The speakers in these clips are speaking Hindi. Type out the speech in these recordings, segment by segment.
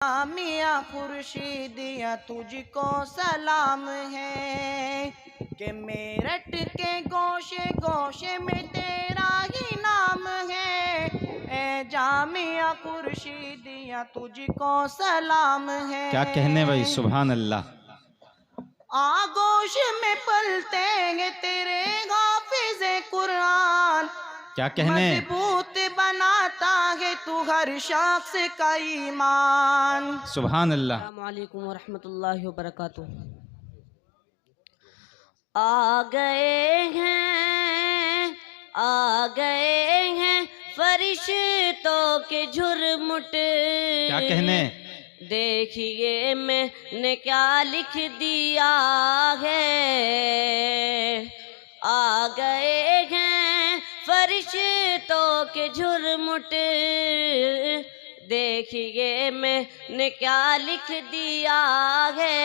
मियाँ खुर्शीदिया तुझको सलाम है कि मेरठ के गोशे गोशे में तेरा ही नाम है। ए जामिया खुर्शीदिया तुझको सलाम है। क्या कहने भाई, सुभान अल्लाह। आगोश में पलते हैं तेरे हाफिज़े कुरान, क्या कहने, मजबूत बनाता है तू हर शख्स का ईमान। सुभान अल्लाह। अस्सलामु अलैकुम वरहमतुल्लाहि वबरकातुह। आ गए हैं फरिश्तों के झुरमुट। क्या कहने, देखिए मैंने क्या लिख दिया है। आ गए हैं फरिश्तों के झुरमुट। देखिए मैंने क्या लिख दिया है।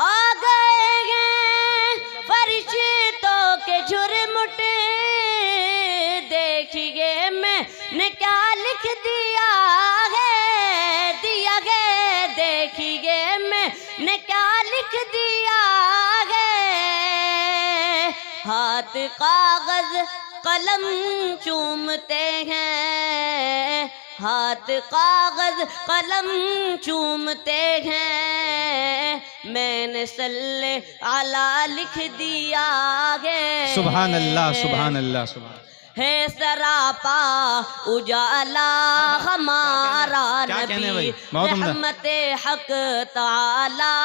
आ गए हैं फरिश्तों के झुरमुट। देखिए मैंने क्या लिख दिया है, दिया है। देखिए मैंने क्या लिख दिया है। हाथ कागज कलम चूमते हैं, हाथ कागज कलम चूमते हैं। मैंने सल्ले आला लिख दिया है। सुभान अल्लाह, सुभान अल्लाह, सुभान। है सरापा उजाला हमारा नबी, रहमते हक ताला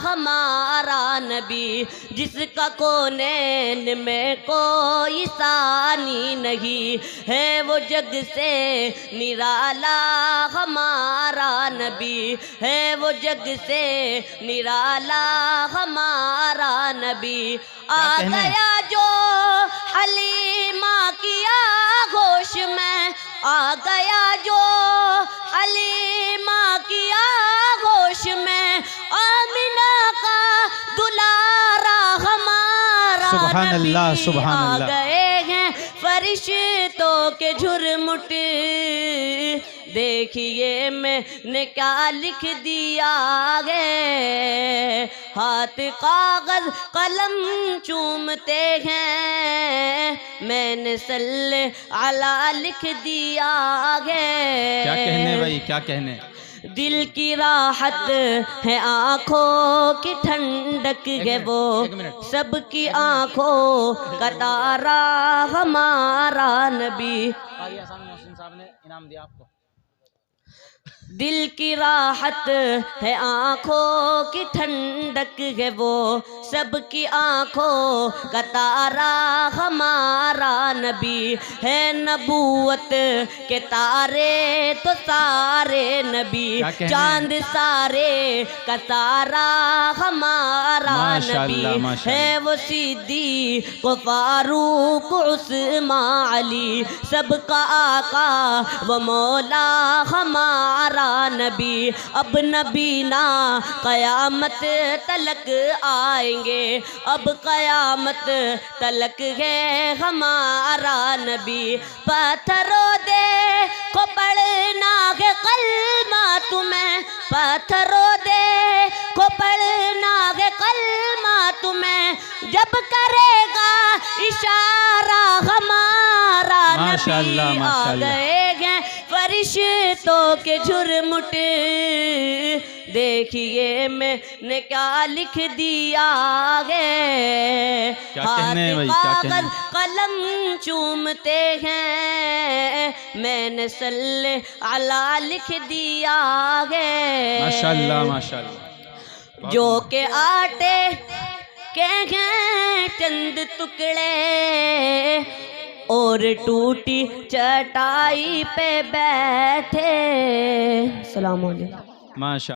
हमारा नबी, जिसका कोनैन में कोई सानी नहीं है। वो जग से निराला हमारा नबी है, वो जग से निराला हमारा नबी। आ गया जो हलीमा किया गोश में, आ गया जो हलीमा किया गोश में। आमिना का दुलारा हमारा सुभान अल्लाह, सुभान अल्लाह। आ गए हैं फरिश्तों के झुरमुट। देखिए मैंने क्या लिख दिया है। हाथ कागज कलम चूमते हैं, मैंने सल्ले आला लिख दिया है। क्या कहने भाई, क्या कहने। दिल की राहत है आँखों की ठंडक है वो, सबकी आँखों का तारा हमारा नबी। साहब ने इनाम दिया आपको। दिल की राहत है आँखों की ठंडक है वो, सबकी आँखों का तारा हमारा नबी है। नबूवत के तारे तो सारे नबी, चांद सारे का तारा हमारा नबी है। वो सीधी को फारूक उस्मान अली, सबका आका वो मौला हमारा नबी। अब नबी ना कयामत तलक आएंगे, अब कयामत तलक है हमारा नबी। पत्थरों दे को पढ़ना है कलमा तुम्हें, पत्थरों दे को पढ़ना है कलमा तुम्हें। जब करेगा इशारा हमारा नबी। आ गए हैं फरिश्तों के झुरमुट। देखिए मैंने क्या लिख दिया है। हाथ कागज कलम चूमते हैं, मैंने सल्ले आला लिख दिया है। माशाअल्लाह, माशाअल्लाह। जो के आटे के हैं चंद टुकड़े, और टूटी चटाई पे बैठे। सलाम अलैकुम। माशा